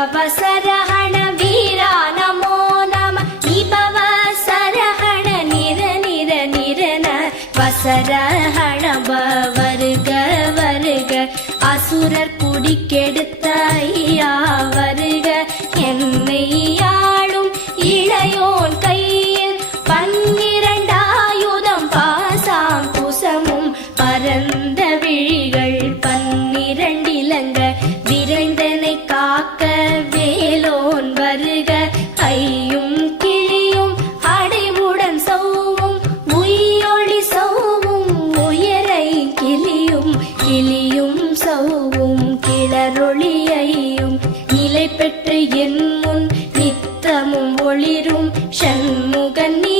I said. ஒளிரும் சண்முகன் நீ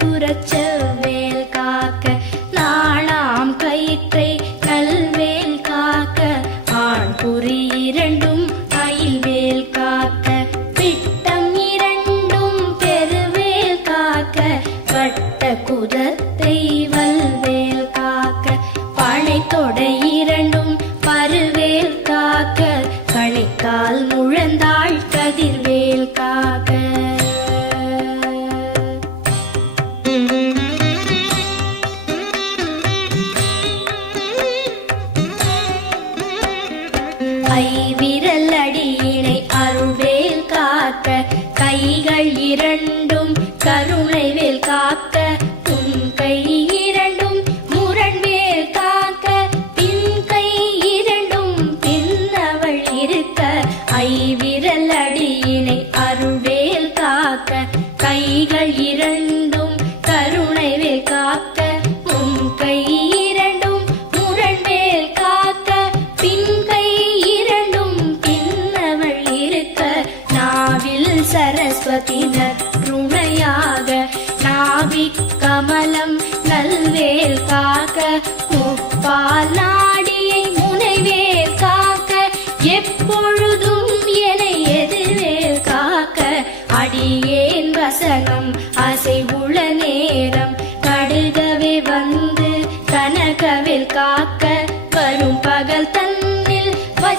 குரச்சவே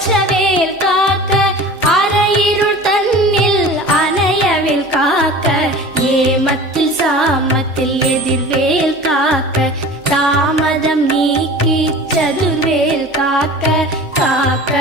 அரசவேல் காக்க அரையிருள் தன்னில் அணையவில் காக்க ஏமத்தில் சாமத்தில் எதிர்வேல் காக்க தாமதம் நீக்கி சதுர்வேல் காக்க காக்க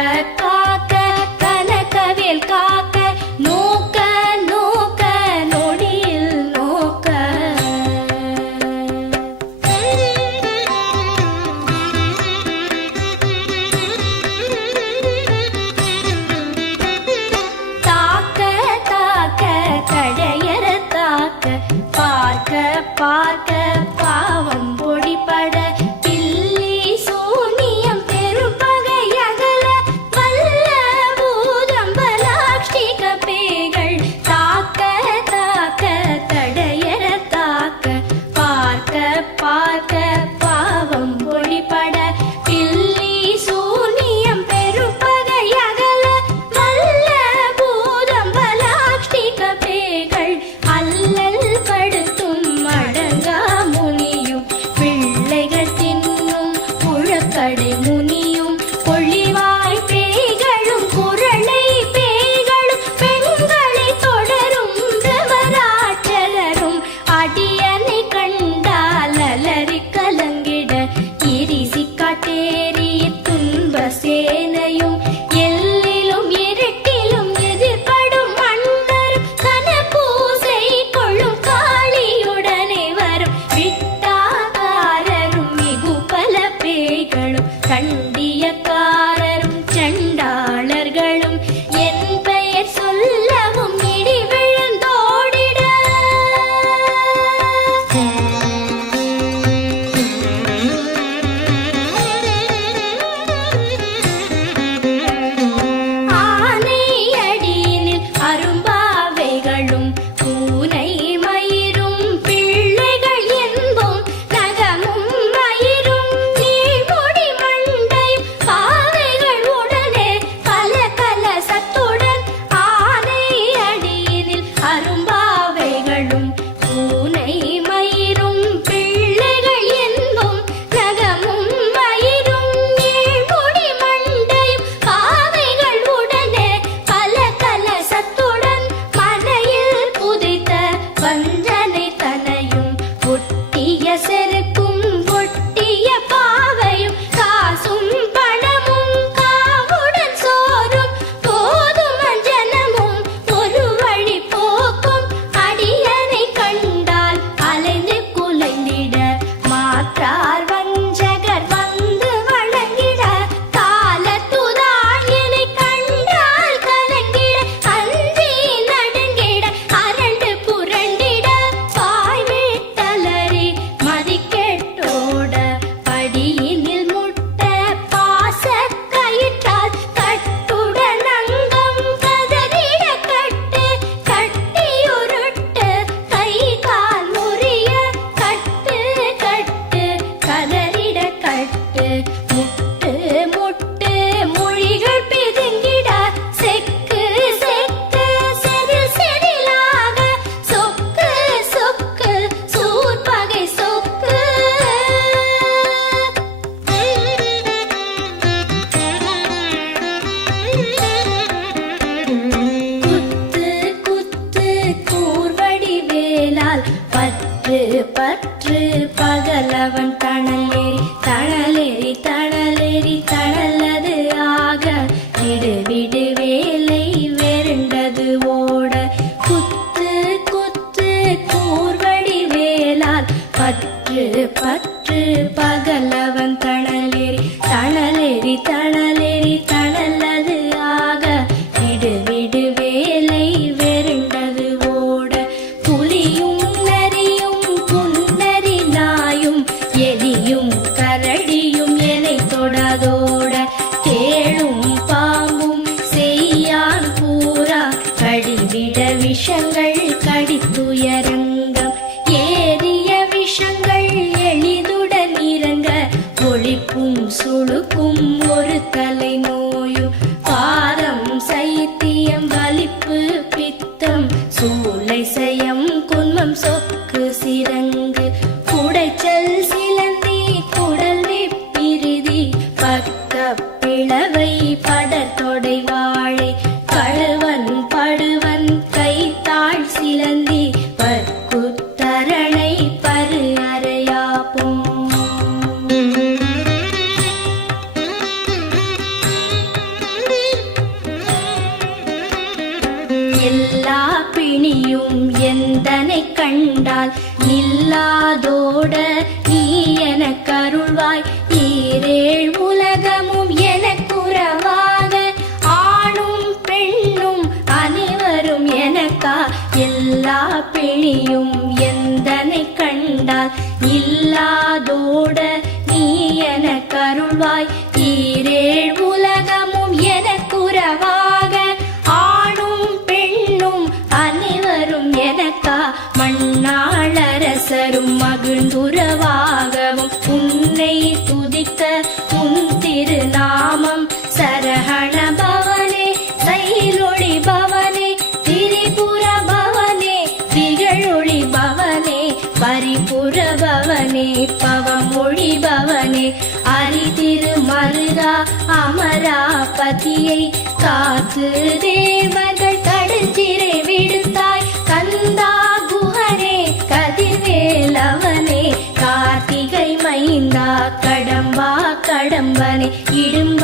எல்லா பிணியும் எந்தனை கண்டால் இல்லாதோட நீ என கருள்வாய். ஈரேழ் உலகமும் எனக்குறவாக ஆணும் பெண்ணும் அனைவரும் எனக்கா. மண்ணாளரசரும் மகிழ்ந்துறவா. கடம்பனை இடும்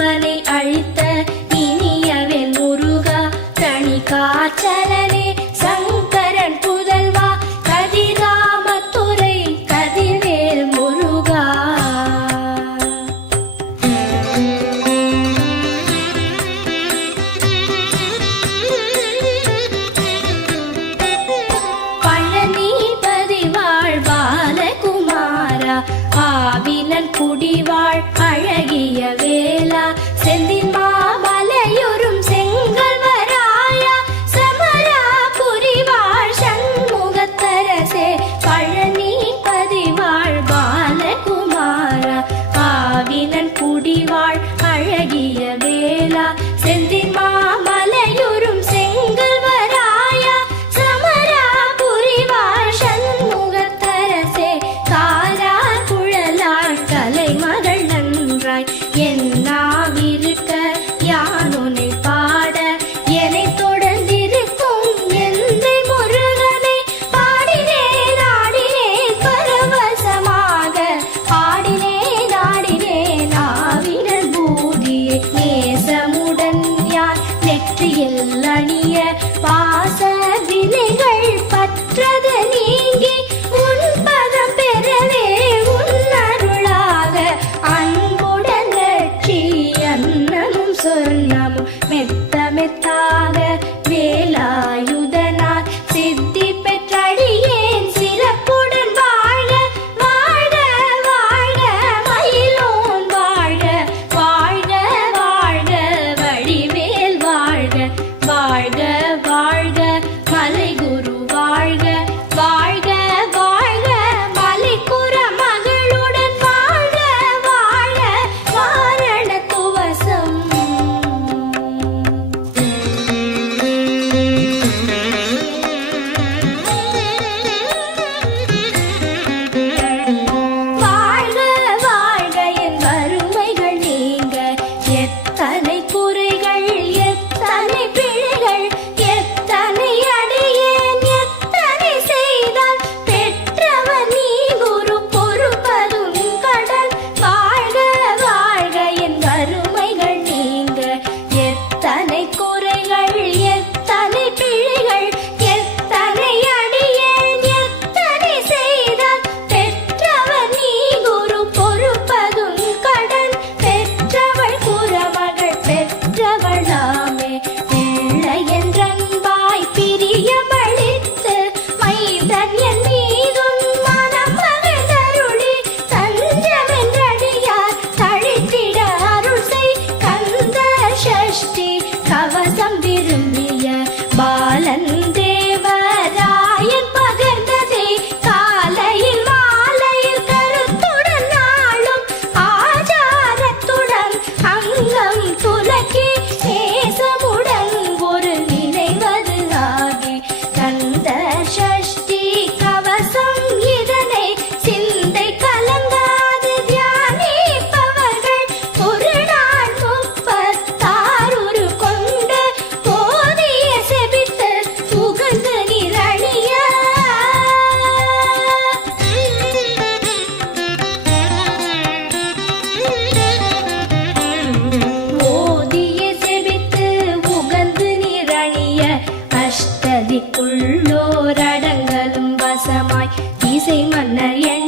திசை மன்னர் எண்மர்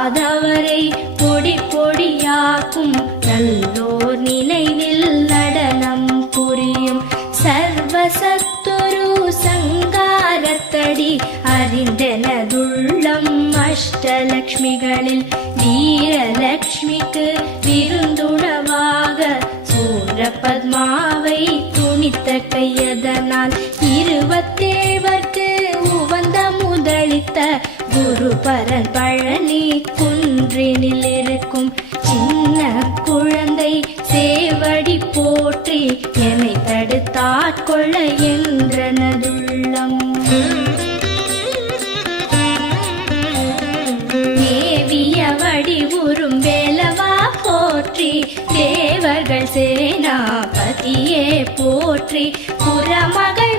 கொல்லாதவரை பொடி பொடியாக்கும் நல்லோர் நினைவில் நடனம் புரியும். சர்வசத்துரு சங்காரத்தடி அறிந்தனதுள்ளம் அஷ்டலக்ஷ்மிகளில் வீரலக்ஷ்மிக்கு விருந்துணவாக சூரபத்மாவை துணித்த கையதனால் இருபத்தேவர் ஒரு பரன் பழனி குன்றினில் இருக்கும் சின்ன குழந்தை சேவடி போற்றி என்னை தடுத்தாட்கொள்ள என்றனதுள்ளம். தேவிய வடிவுறும் வேலவா போற்றி தேவர்கள் சேனாபதியே போற்றி புறமகள்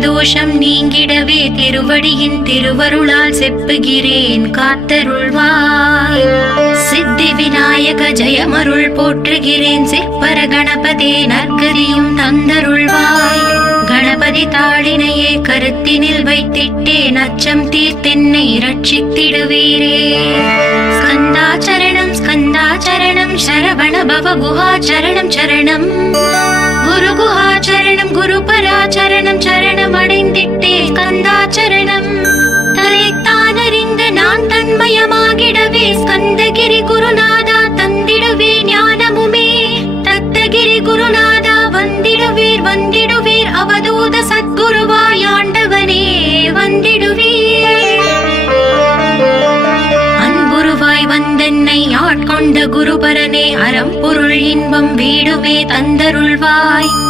தோஷம் நீங்கிடவே திருவடியின் திருவருளால் செப்புகிறேன். காத்தருள்வாய். சித்தி விநாயக ஜெயமருள் போற்றுகிறேன். சிற்பர கணபதே நற்கரியும் தந்தருள்வாய். கணபதி தாளினையே கருத்தினில் வைத்திட்டேன். அச்சம் தீர்த்தென்னை ரட்சித்திடுவீரே ஸ்கந்தாச்சரணம் ஸ்கந்தாச்சரணம் சரவண பவ குஹாச்சரணம் சரணம். குரு குஹாச்ச குரு பராச்சரணம் சரணம் அடைந்திட்டே ஸ்கந்தாச்சரணம் தன்னைத்தானறிந்து நான் தன்மயமாகிடவே. ஸ்கந்தகிரி குருநாதா தந்திடுவே ஞானமுமே. தத்தகிரி குருநாதா வந்திடுவீர் வந்திடுவீர். அவதூத சத்குருவாயாண்டவனே வந்திடுவீர். அன்புருவாய் வந்தென்னை ஆட்கொண்ட குருபரனே அறம்பொருள் இன்பம் வீடுமே தந்தருள்வாய்.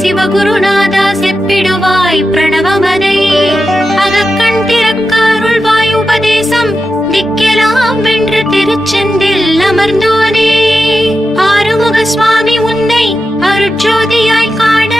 சிவகுருநாதா செப்பிடுவாய் பிரணவமதை. அகக்கண் திறக்க உபதேசம் திக்கெலாம் வென்று திருச்செந்தில் அமர்ந்தோனே. ஆறுமுக சுவாமி உன்னை அருட்சோதியாய் காண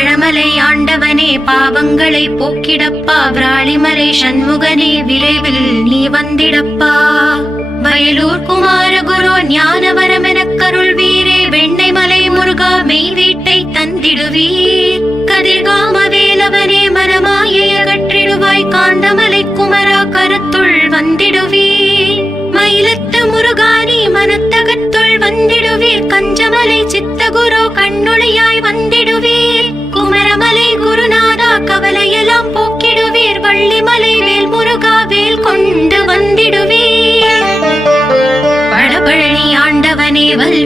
பவழமலை ஆண்டவனே பாவங்களை போக்கிடப்பா. விராளிமலை சண்முகனே விரைவில் நீ வந்திடப்பா. வயலூர் குமார குரு ஞானவரமெனக் கருள் வீரே வெண்ணை மலை முருகா மெய் வீட்டை தந்திடுவீர். கதிர்காம வேலவனே மனமாயை அகற்றிடுவாய். காந்தமலை குமரா கருத்துள் வந்திடுவீர்.